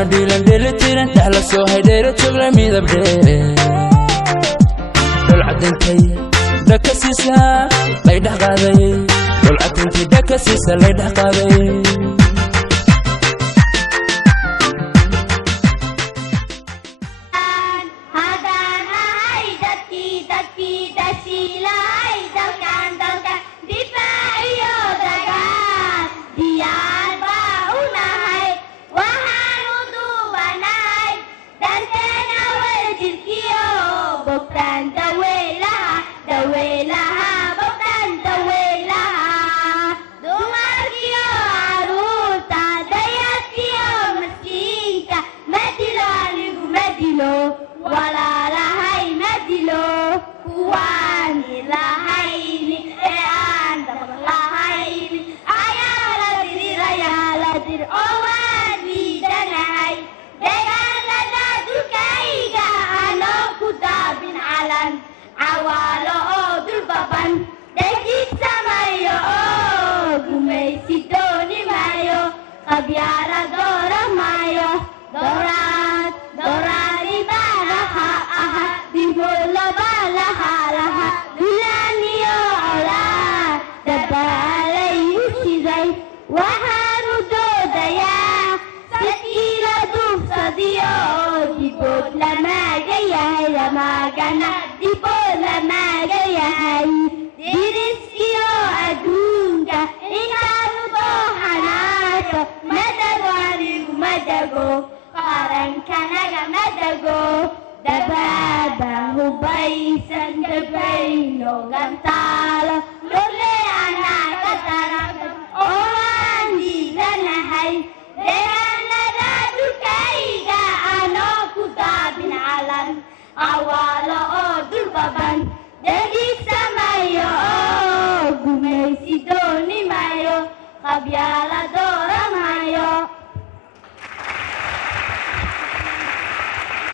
Dilan dele tiran dahla soo haydheero joogla midab dheere dhul cadantay dhaka siisa lay dhex qaaday dhul cadantay dhaka siisa lay dhex qaaday Qabyaalad dooran